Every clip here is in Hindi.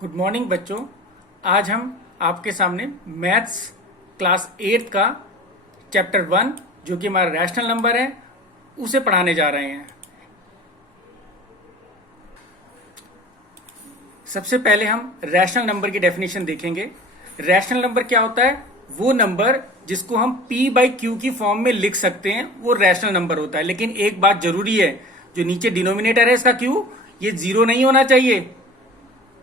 गुड मॉर्निंग बच्चों। आज हम आपके सामने मैथ्स क्लास 8 का चैप्टर 1 जो कि हमारा रैशनल नंबर है उसे पढ़ाने जा रहे हैं। सबसे पहले हम रैशनल नंबर की डेफिनेशन देखेंगे। रैशनल नंबर क्या होता है? वो नंबर जिसको हम p/q की फॉर्म में लिख सकते हैं वो रैशनल नंबर होता है। लेकिन एक बात जरूरी है, जो नीचे डिनोमिनेटर है इसका q ये 0 नहीं होना चाहिए,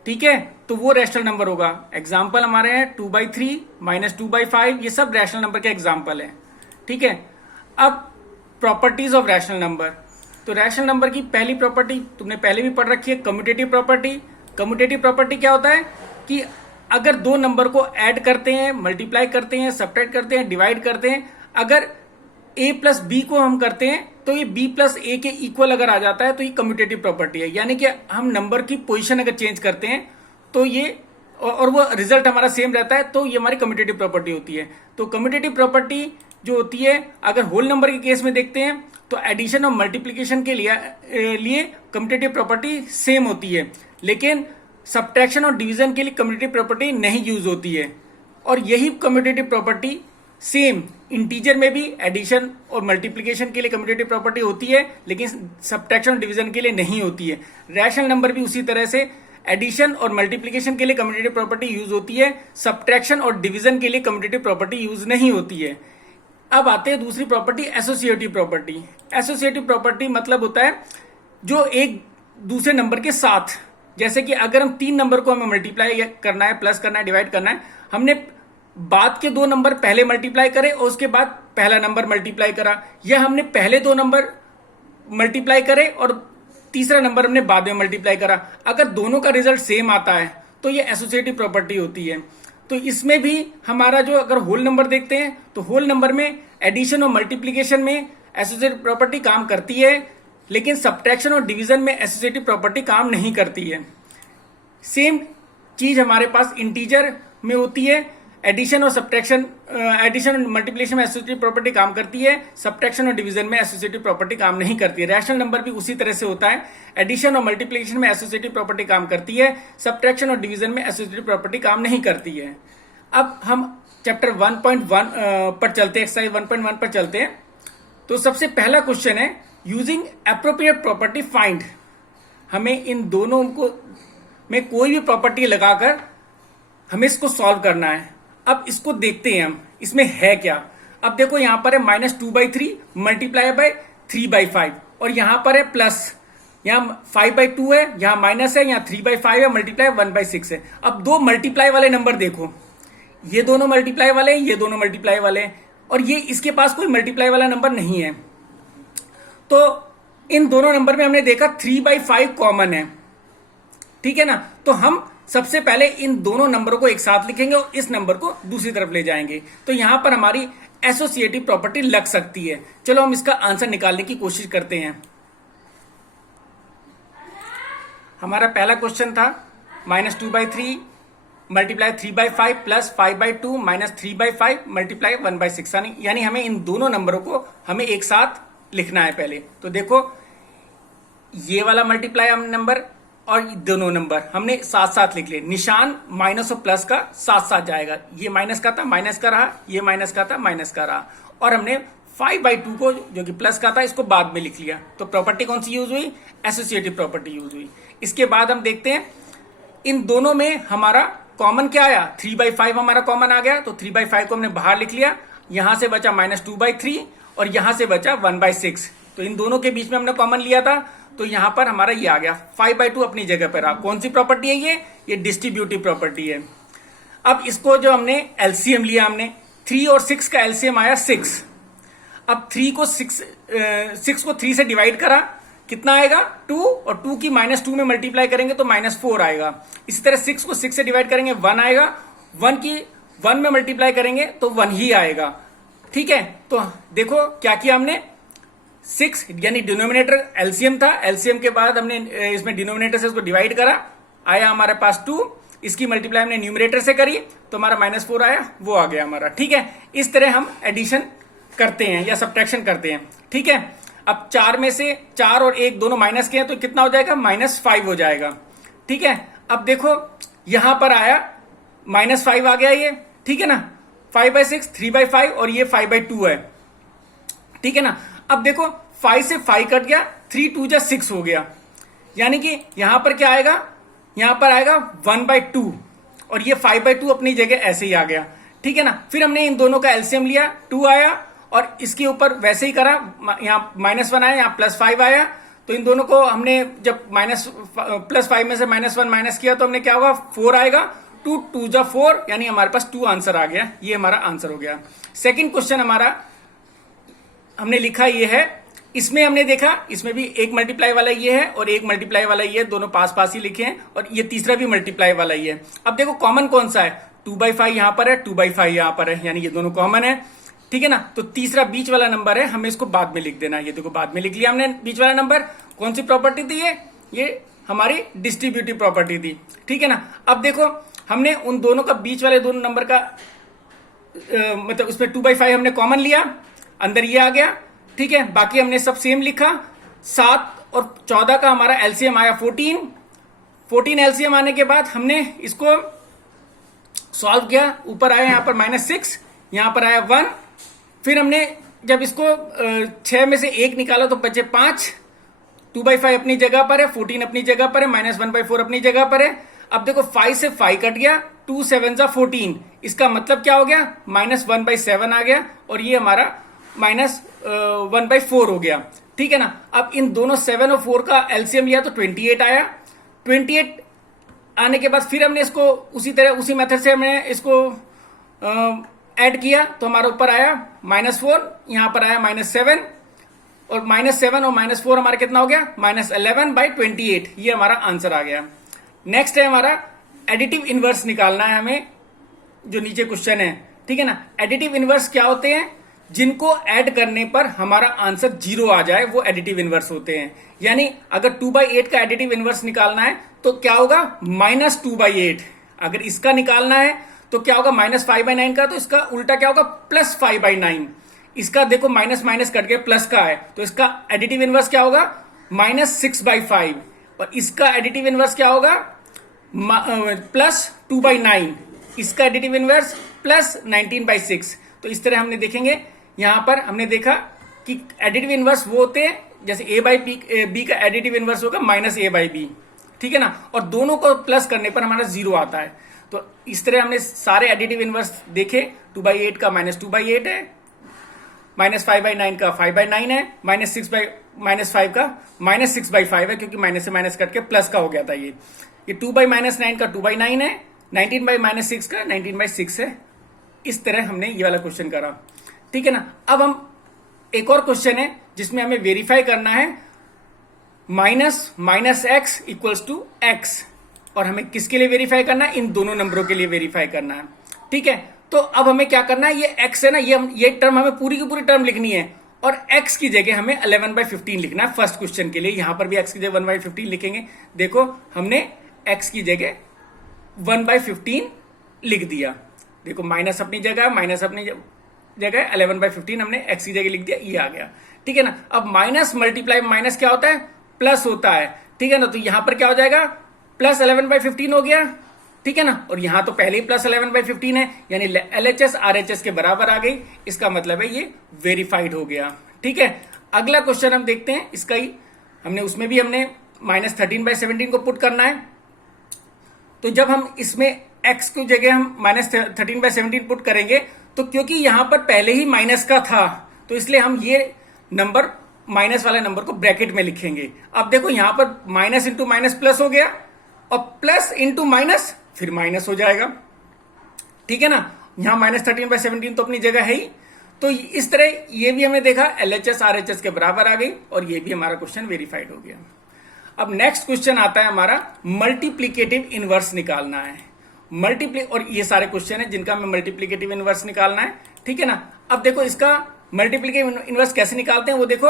ठीक है? तो वो रैशनल नंबर होगा। एग्जाम्पल हमारे हैं 2/3 -2/5, ये सब रैशनल नंबर के एग्जाम्पल है, ठीक है? अब प्रॉपर्टीज ऑफ रैशनल नंबर। तो रैशनल नंबर की पहली प्रॉपर्टी तुमने पहले भी पढ़ रखी है, कम्यूटेटिव प्रॉपर्टी। कम्यूटेटिव प्रॉपर्टी क्या होता है कि अगर दो नंबर को ऐड करते हैं, मल्टीप्लाई करते हैं, सब्ट्रैक्ट करते हैं, डिवाइड करते हैं, अगर a प्लस बी को हम करते हैं तो ये b प्लस ए के इक्वल अगर आ जाता है तो ये कम्यूटेटिव प्रॉपर्टी है। यानी कि हम नंबर की पोजीशन अगर चेंज करते हैं तो ये और वो रिजल्ट हमारा सेम रहता है तो ये हमारी कम्यूटेटिव प्रॉपर्टी होती है। तो कम्यूटेटिव प्रॉपर्टी जो होती है, अगर होल नंबर के केस में देखते हैं तो एडिशन और मल्टीप्लीकेशन के लिए कम्यूटेटिव प्रॉपर्टी सेम होती है, लेकिन सब्ट्रैक्शन और डिवीजन के लिए कम्यूटेटिव प्रॉपर्टी नहीं यूज होती है। और यही कम्यूटेटिव प्रॉपर्टी सेम इंटीजर में भी एडिशन और मल्टीप्लिकेशन के लिए कम्यूटेटिव प्रॉपर्टी होती है, लेकिन सब्ट्रैक्शन और डिवीजन के लिए नहीं होती है। रैशनल नंबर भी उसी तरह से एडिशन और मल्टीप्लिकेशन के लिए कम्यूटेटिव प्रॉपर्टी यूज होती है, सब्ट्रैक्शन और डिवीजन के लिए कम्यूटेटिव प्रॉपर्टी यूज नहीं होती है। अब आते हैं दूसरी property, associative property. Associative property मतलब होता है जो एक दूसरे नंबर के साथ, जैसे कि अगर हम 3 नंबर को हमें मल्टीप्लाई करना है, प्लस करना है, डिवाइड करना है, हमने बाद के 2 नंबर पहले मल्टीप्लाई करे और उसके बाद पहला नंबर मल्टीप्लाई करा, या हमने पहले 2 नंबर मल्टीप्लाई करे और तीसरा नंबर हमने बाद में मल्टीप्लाई करा, अगर दोनों का रिजल्ट सेम आता है तो ये एसोसिएटिव प्रॉपर्टी होती है। तो इसमें भी हमारा जो अगर होल नंबर देखते हैं तो होल नंबर में एडिशन और मल्टीप्लीकेशन में एसोसिएटिव प्रॉपर्टी काम करती है, लेकिन सब्ट्रैक्शन और डिवीजन में एसोसिएटिव प्रॉपर्टी काम नहीं करती है। सेम चीज हमारे पास इंटीजर में होती है। एडिशन और सब्ट्रैक्शन, एडिशन और मल्टीप्लिकेशन में एसोसिएटिव प्रॉपर्टी काम करती है, सब्ट्रैक्शन और डिवीजन में एसोसिएटिव प्रॉपर्टी काम नहीं करती है। रैशनल नंबर भी उसी तरह से होता है, एडिशन और मल्टीप्लिकेशन में एसोसिएटिव प्रॉपर्टी काम करती है, सब्ट्रैक्शन और डिवीजन में एसोसिएटिव प्रॉपर्टी काम नहीं करती है। अब हम चैप्टर 1.1 पर चलते हैं, एक्सरसाइज 1.1 पर चलते हैं। तो सबसे पहला क्वेश्चन है, यूजिंग एप्रोप्रिएट प्रॉपर्टी फाइंड। हमें इन दोनों को में कोई भी प्रॉपर्टी लगाकर हमें इसको सॉल्व करना है। अब इसको देखते हैं हम, इसमें है क्या। अब देखो यहां पर है -2/3 मल्टीप्लाई बाय 3/5, और यहां पर है प्लस, यहां 5/2 है, यहां माइनस है, यहां 3/5 है, मल्टीप्लाई 1/6 है। अब दो मल्टीप्लाई वाले नंबर देखो, ये दोनों मल्टीप्लाई वाले हैं, ये दोनों मल्टीप्लाई वाले हैं, और ये इसके पास कोई मल्टीप्लाई वाला नंबर नहीं है। तो इन दोनों नंबर में हमने देखा 3/5 कॉमन है, ठीक है ना? तो हम सबसे पहले इन दोनों नंबरों को एक साथ लिखेंगे और इस नंबर को दूसरी तरफ ले जाएंगे, तो यहां पर हमारी एसोसिएटिव प्रॉपर्टी लग सकती है। चलो हम इसका आंसर निकालने की कोशिश करते हैं। हमारा पहला क्वेश्चन था -2/3 मल्टीप्लाई 3/5 प्लस 5/2 माइनस 3/5 मल्टीप्लाई 1/6, यानी हमें इन दोनों नंबरों को हमें एक साथ लिखना है पहले। तो देखो ये वाला मल्टीप्लाई नंबर और दोनों नंबर हमने साथ साथ लिख लिए। निशान माइनस और प्लस का साथ साथ जाएगा, ये माइनस का था माइनस का रहा, ये माइनस का था माइनस का रहा, और हमने 5/2 को जो कि प्लस का था इसको बाद में लिख लिया। तो प्रॉपर्टी कौन सी यूज हुई? एसोसिएटिव प्रॉपर्टी यूज हुई। इसके बाद हम देखते हैं इन दोनों में हमारा कॉमन क्या आया, 3/5 हमारा कॉमन आ गया, तो 3/5 को हमने बाहर लिख लिया। यहां से बचा -2/3 और यहां से बचा 1/6, तो इन दोनों के बीच में हमने कॉमन लिया था, तो यहां पर हमारा ये आ गया। 5/2 अपनी जगह पर रहा। कौन सी प्रॉपर्टी है ये डिस्ट्रीब्यूटिव प्रॉपर्टी है। अब इसको जो हमने एलसीएम लिया, हमने 3 और 6 का एलसीएम आया 6। अब 6 को 3 से डिवाइड करा, कितना आएगा 2, और 2 की -2 में मल्टीप्लाई करेंगे तो -4 आएगा। इसी तरह 6 को 6 से डिवाइड करेंगे 1 आएगा, 1 की 1 में मल्टीप्लाई करेंगे तो 1 ही आएगा, ठीक है? तो देखो क्या किया हमने, 6 यानी डिनोमिनेटर एलसीएम था, एलसीएम के बाद हमने इसमें डिनोमिनेटर से इसको डिवाइड करा, आया हमारे पास 2, इसकी मल्टीप्लाई हमने न्यूमरेटर से करी तो हमारा -4 आया, वो आ गया हमारा, ठीक है? इस तरह हम एडिशन करते हैं या सब्ट्रैक्शन करते हैं, ठीक है? अब 4 में से 4 और 1 दोनों माइनस के हैं तो कितना हो जाएगा, -5 हो जाएगा, ठीक है? अब देखो यहां पर आया -5 आ गया ये, ठीक है ना। 5/6, 3/5 और ये 5/2 है, ठीक है ना। अब देखो 5 से 5 कट गया, 3 2 जा 6 हो गया, यानी कि यहां पर क्या आएगा, यहां पर आएगा 1/2 और ये 5/2 अपनी जगह ऐसे ही आ गया, ठीक है ना। फिर हमने इन दोनों का एलसीएम लिया, 2 आया और इसके ऊपर वैसे ही करा, यहाँ -1 आया, यहाँ +5 आया, तो इन दोनों को हमने जब +5 में से -1 माइनस किया तो हमने क्या होगा, 4 आएगा, 2 2 जा 4, यानी हमारे पास 2 आंसर आ गया। ये हमारा आंसर हो गया। सेकंड क्वेश्चन हमारा हमने लिखा ये है, इसमें हमने देखा इसमें भी एक मल्टीप्लाई वाला ये है और एक मल्टीप्लाई वाला ये है, दोनों पास पास ही लिखे हैं और ये तीसरा भी मल्टीप्लाई वाला ये है। अब देखो कॉमन कौन सा है, 2/5 यहां पर है, 2/5 यहां पर है, यानी ये दोनों कॉमन है, ठीक है ना। तो तीसरा बीच वाला नंबर है, हमें इसको बाद में लिख देना है। ये देखो बाद में लिख लिया हमने बीच वाला नंबर। कौन सी प्रॉपर्टी थी ये हमारी डिस्ट्रीब्यूटिव प्रॉपर्टी थी, ठीक है ना। अब देखो हमने उन दोनों का बीच वाले दोनों नंबर का मतलब उसमें 2/5 हमने कॉमन लिया, अंदर ये आ गया, ठीक है। बाकी हमने सब सेम लिखा। 7 और 14 का हमारा एलसीएम आया 14 एलसीएम आने के बाद हमने इसको सॉल्व किया, ऊपर आया यहां पर -6, यहां पर आया 1। फिर हमने जब इसको 6 में से 1 निकाला तो बचे 5। 2/5 अपनी जगह पर है, 14 अपनी जगह पर है, -1/4 अपनी जगह पर है। अब देखो 5 से 5 कट गया, 2 7 जा 14, इसका मतलब क्या हो गया, -1/7 आ गया और ये हमारा -1/4 हो गया, ठीक है ना। अब इन दोनों 7 और 4 का एलसीएम लिया तो 28 आया। 28 आने के बाद फिर हमने इसको उसी तरह उसी मेथड से हमने इसको ऐड किया तो हमारे ऊपर आया -4, यहां पर आया -7 और -7 और -4 हमारा कितना हो गया, -11/28। ये हमारा आंसर आ गया। नेक्स्ट है हमारा एडिटिव इनवर्स निकालना है हमें, जो नीचे क्वेश्चन है, ठीक है ना। एडिटिव इनवर्स क्या होते हैं, जिनको ऐड करने पर हमारा आंसर 0 आ जाए वो एडिटिव इनवर्स होते हैं। यानी अगर 2/8 का एडिटिव इनवर्स निकालना है तो क्या होगा, -2/8। अगर इसका निकालना है तो क्या होगा, -5/9 का, तो इसका उल्टा क्या होगा, +5/9। इसका देखो माइनस माइनस कट गया, प्लस का है, तो इसका एडिटिव इनवर्स क्या होगा, -6/5। और इसका एडिटिव इनवर्स क्या होगा, +2/9। इसका एडिटिव इनवर्स +19/6। तो इस तरह हमने देखेंगे, यहां पर हमने देखा कि एडिटिव इनवर्स वो होते हैं जैसे a/b का एडिटिव इनवर्स होगा -a/b, ठीक है ना। और दोनों को प्लस करने पर हमारा 0 आता है। तो इस तरह हमने सारे एडिटिव इनवर्स देखे। 2/8 का -2/8 है, -5/9 का 5/9 है, -5 का -6/5 है, क्योंकि माइनस से माइनस कट के प्लस का हो गया था। ये 2/-9 का 2/9 है, 19/-6 का 19/6 है। इस तरह हमने ये वाला क्वेश्चन करा, ठीक है ना। अब हम एक और क्वेश्चन है जिसमें हमें वेरीफाई करना है -x = x, और हमें किसके लिए वेरीफाई करना है, इन दोनों नंबरों के लिए वेरीफाई करना है, ठीक है। तो अब हमें क्या करना है, ये x है ना, ये टर्म हमें पूरी की पूरी टर्म लिखनी है और x की जगह हमें 11/15 लिखना है फर्स्ट क्वेश्चन के लिए। यहां पर भी x की जगह 1/15 लिखेंगे। देखो हमने x की जगह 1/15 लिख दिया। देखो माइनस अपनी जगह, माइनस अपनी जगह, 11/15 हमने x की जगह लिख दिया, ये आ गया, ठीक है ना। अब माइनस मल्टीप्लाई माइनस क्या होता है, प्लस होता है, ठीक है ना। तो यहां पर क्या हो जाएगा, +11/15 हो गया, ठीक है ना। और यहां तो पहले ही +11/15 है, यानी LHS RHS के बराबर आ गई। इसका मतलब है ये वेरीफाइड हो गया, ठीक है। अगला क्वेश्चन हम देखते हैं, इसका ही हमने उसमें भी हमने -13/17 को पुट करना है। तो जब हम इसमें x की जगह हम -13/17 पुट करेंगे, तो क्योंकि यहां पर पहले ही माइनस का था, तो इसलिए हम ये नंबर माइनस वाले नंबर को ब्रैकेट में लिखेंगे। अब देखो यहां पर माइनस इंटू माइनस प्लस हो गया, और प्लस इंटू माइनस फिर माइनस हो जाएगा, ठीक है ना। यहां -13/17 तो अपनी जगह है ही। तो इस तरह ये भी हमने देखा LHS RHS के बराबर आ गई, और ये भी हमारा क्वेश्चन वेरीफाइड हो गया। अब नेक्स्ट क्वेश्चन आता है हमारा मल्टीप्लीकेटिव इनवर्स निकालना है। और ये सारे क्वेश्चन है जिनका हमें मल्टीप्लीकेटिव इनवर्स निकालना है, ठीक है ना। अब देखो इसका मल्टीप्लीकेटिव इनवर्स कैसे निकालते हैं वो देखो।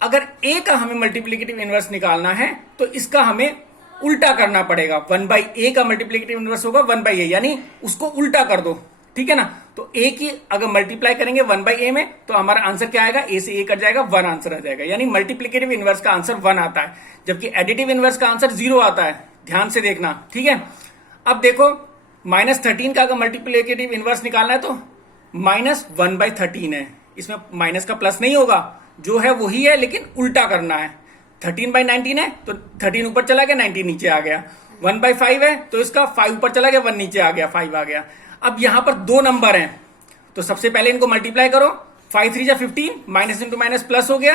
अगर a का हमें मल्टीप्लीकेटिव इनवर्स निकालना है तो इसका हमें उल्टा करना पड़ेगा। 1/a का मल्टीप्लीकेटिव इनवर्स होगा 1/a, यानी उसको उल्टा कर दो, ठीक है ना। तो a की अगर मल्टीप्लाई करेंगे 1/a में तो हमारा आंसर क्या आएगा, a से a कट जाएगा, 1 आंसर आ जाएगा। यानी मल्टीप्लीकेटिव इनवर्स का आंसर 1 आता है, जबकि एडिटिव इनवर्स का आंसर 0 आता है। ध्यान से देखना, ठीक है। अब देखो -13 का अगर मल्टीप्लिकेटिव इनवर्स निकालना है तो -1/13 है, इसमें माइनस का प्लस नहीं होगा, जो है वही है लेकिन उल्टा करना है। 13/19 है तो 13 ऊपर चला गया, 19 नीचे आ गया। 1/5 है तो इसका 5 ऊपर चला गया, 1 नीचे आ गया, 5 आ गया। अब यहां पर दो नंबर हैं तो सबसे पहले इनको मल्टीप्लाई करो, 5 3 जा 15, माइनस इंटू माइनस प्लस हो गया,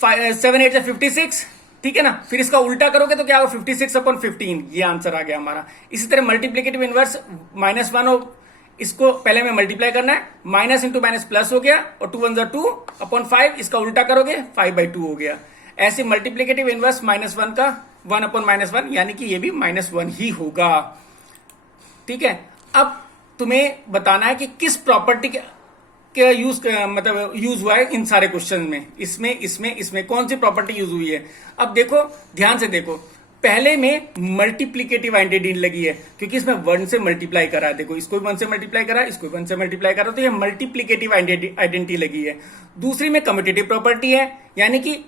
7 8 जा 56, ठीक है ना। फिर इसका उल्टा करोगे तो क्या होगा, 56/15, ये आंसर आ गया हमारा। इसी तरह मल्टीप्लिकेटिव इनवर्स -1 हो, इसको पहले में मल्टीप्लाई करना है, माइनस इंटू माइनस प्लस हो गया, और 2 1 जा 2/5, इसका उल्टा करोगे 5/2 हो गया। ऐसे मल्टीप्लिकेटिव इनवर्स -1 का 1/-1 यानी कि ये भी -1 ही होगा, ठीक है। अब तुम्हें बताना है कि किस प्रॉपर्टी के यूज हुआ है इन सारे क्वेश्चन में, इसमें कौन सी प्रॉपर्टी यूज हुई है। अब देखो ध्यान से देखो, पहले में मल्टीप्लिकेटिव आइडेंटिटी लगी है क्योंकि इसमें 1 से मल्टीप्लाई करा है, देखो इसको भी 1 से मल्टीप्लाई करा, इसको भी 1 से मल्टीप्लाई करा, तो ये मल्टीप्लिकेटिव आइडेंटिटी लगी है। दूसरी में कम्यूटेटिव प्रॉपर्टी है, यानी कि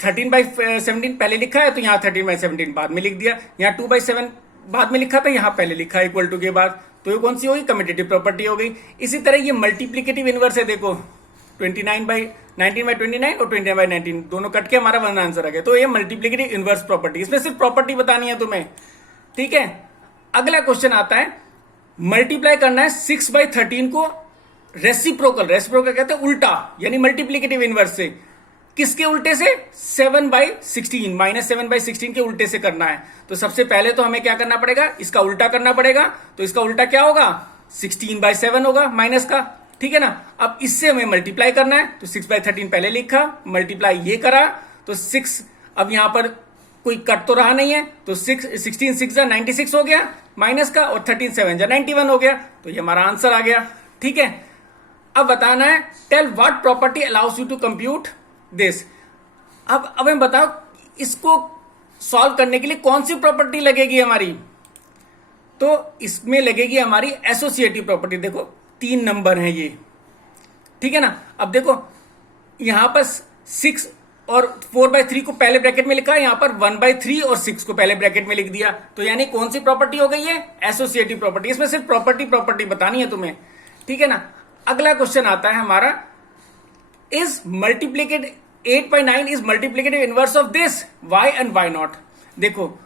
13/17 पहले लिखा है तो यहां 13/17 बाद में लिख दिया, यहां 2/7 बाद में लिखा था, यहां पहले लिखा इक्वल टू के बाद, तो ये कौन सी होगी, कम्यूटेटिव प्रॉपर्टी हो गई। इसी तरह ये मल्टीप्लिकेटिव इनवर्स है, देखो 19/29 और 29/19 दोनों कट के हमारा 1 आंसर आ गया, तो ये मल्टीप्लिकेटिव इनवर्स प्रॉपर्टी, इसमें सिर्फ प्रॉपर्टी बतानी है तुम्हें, ठीक है। अगला क्वेश्चन आता है, मल्टीप्लाई करना है 6/13 को रेसिप्रोकल कहते हैं उल्टा, यानी मल्टीप्लिकेटिव इनवर्स से, किसके उल्टे से, 7/16, -7/16 के उल्टे से करना है। तो सबसे पहले तो हमें क्या करना पड़ेगा, इसका उल्टा करना पड़ेगा, तो इसका उल्टा क्या होगा, 16/7 होगा माइनस का, ठीक है ना। अब इससे हमें मल्टीप्लाई करना है, तो 6/13 पहले लिखा, मल्टीप्लाई ये करा, तो 6, अब यहां पर कोई कट तो रहा नहीं है, तो 16 6 जा 96 हो गया माइनस का, और 13 7 जा 91 हो गया, तो ये हमारा आंसर आ गया, ठीक है। अब बताना है, tell what property allows you to compute this. अब हमें बताओ इसको सॉल्व करने के लिए कौन सी प्रॉपर्टी लगेगी हमारी, तो इसमें लगेगी हमारी एसोसिएटिव प्रॉपर्टी। देखो 3 नंबर हैं ये, ठीक है ना। अब देखो यहां पर 6 और 4/3 को पहले ब्रैकेट में लिखा है, यहां पर 1/3 और 6 को पहले ब्रैकेट में लिख दिया, तो यानी कौन सी प्रॉपर्टी हो गई है, एसोसिएटिव प्रॉपर्टी। इसमें सिर्फ प्रॉपर्टी बतानी है तुम्हें, ठीक है ना। अगला क्वेश्चन आता है हमारा, is multiplicative 8/9 is multiplicative inverse of this, why and why not. देखो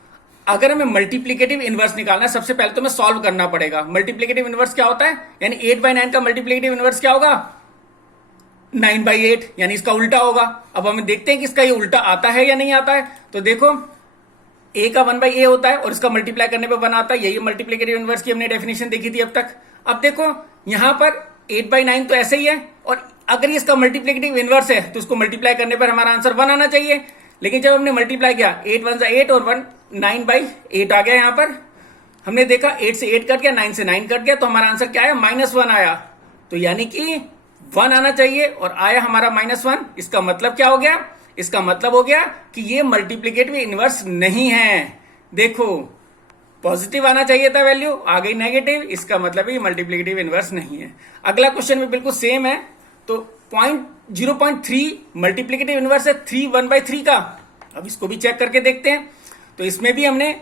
अगर हमें मल्टीप्लिकेटिव इनवर्स निकालना है, सबसे पहले तो हमें सॉल्व करना पड़ेगा। मल्टीप्लिकेटिव इनवर्स क्या होता है, यानी 8/9 का मल्टीप्लिकेटिव इनवर्स क्या होगा, 9/8, यानी इसका उल्टा होगा। अब हमें देखते हैं कि इसका ये उल्टा आता है या नहीं आता है। तो देखो a का 1/a होता है और इसका मल्टीप्लाई करने पे 1 आता है, यही मल्टीप्लिकेटिव इनवर्स की हमने डेफिनेशन देखी थी अब तक। अब देखो यहां पर 8/9 तो ऐसे ही है, और अगर ये इसका मल्टीप्लिकेटिव इनवर्स है तो उसको मल्टीप्लाई करने पर हमारा आंसर 1 आना चाहिए। लेकिन जब हमने मल्टीप्लाई किया 8 1 8 और 1 9/8 आ गया, यहां पर हमने देखा 8 से 8 कट गया, 9 से 9 कट गया, तो हमारा आंसर क्या आया, -1 आया। तो यानी कि 1 आना चाहिए और आया हमारा -1। इसका मतलब क्या हो गया, इसका मतलब हो गया कि ये मल्टीप्लिकेटिव इनवर्स नहीं है। देखो पॉजिटिव आना चाहिए था वैल्यू, आ गई नेगेटिव, इसका मतलब ये मल्टीप्लिकेटिव इनवर्स नहीं है। अगला क्वेश्चन भी बिल्कुल सेम है, तो 0.3 मल्टीप्लिकेटिव इनवर्स है 3 1/3 का। अब इसको भी चेक करके देखते हैं। तो इसमें भी हमने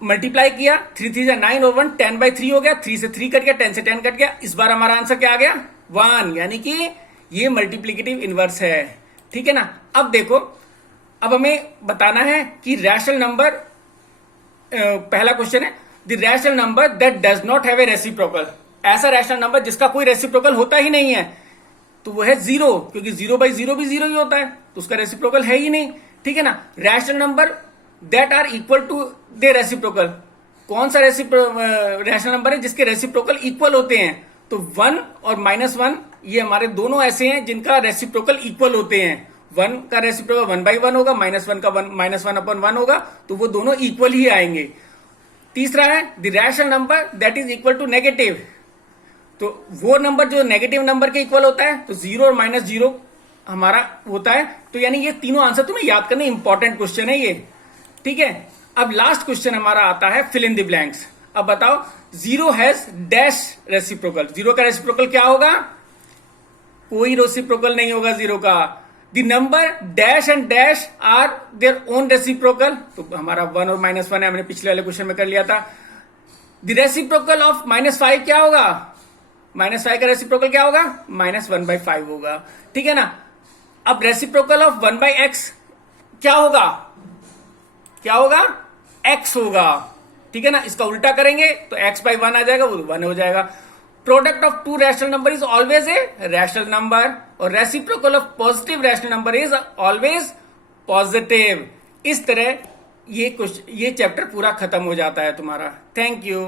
मल्टीप्लाई किया, 3 3 9 और 1 10/3 हो गया, 3 से 3 कट गया, 10 से 10 कट गया। इस बार हमारा आंसर क्या आ गया, 1, यानी कि ये मल्टीप्लिकेटिव इनवर्स है, ठीक है ना। अब देखो, अब हमें बताना है कि रैशनल नंबर, पहला क्वेश्चन है, the rational number that does not have a reciprocal. ऐसा रैशनल नंबर जिसका कोई रेसिप्रोकल होता ही नहीं है, तो वो है 0, क्योंकि 0/0 भी 0 ही होता है, तो उसका रेसिप्रोकल है ही नहीं, ठीक है ना। Rational number that are equal to they reciprocal, कौन सा रैशनल नंबर है जिसके रेसिप्रोकल इक्वल होते हैं, तो 1 और -1 ये हमारे दोनों ऐसे हैं जिनका रेसिप्रोकल इक्वल होते हैं। 1 का रेसिप्रोकल 1/1 होगा, -1 का -1/1 होगा, तो वो दोनों इक्वल ही आएंगे। तीसरा है the rational number that is equal to negative, तो वो नंबर जो नेगेटिव नंबर के इक्वल होता है, तो 0 और -0 हमारा होता है। तो यानी ये तीनों आंसर तुम्हें याद करने, इंपॉर्टेंट क्वेश्चन है ये, ठीक है। अब लास्ट क्वेश्चन हमारा आता है फिल इन द ब्लैंक्स। अब बताओ 0 हैज डैश रेसिप्रोकल, 0 का रेसिप्रोकल क्या होगा, कोई रेसिप्रोकल नहीं होगा 0 का। The number dash and dash are their own reciprocal, तो हमारा 1 और -1 है, हमने पिछले वाले क्वेश्चन में कर लिया था। द रेसिप्रोकल ऑफ -5 क्या होगा? -5 का रेसिप्रोकल क्या होगा? -1/5 होगा। ठीक है ना। अब रेसिप्रोकल ऑफ 1/x क्या होगा? क्या होगा? x होगा। ठीक है ना। इसका उल्टा करेंगे तो x/1 आ जाएगा, वो 1 हो जाएगा। Product of two rational number is always a rational number और reciprocal of positive rational number is always positive. इस तरह ये चैप्टर पूरा खत्म हो जाता है तुम्हारा। Thank you.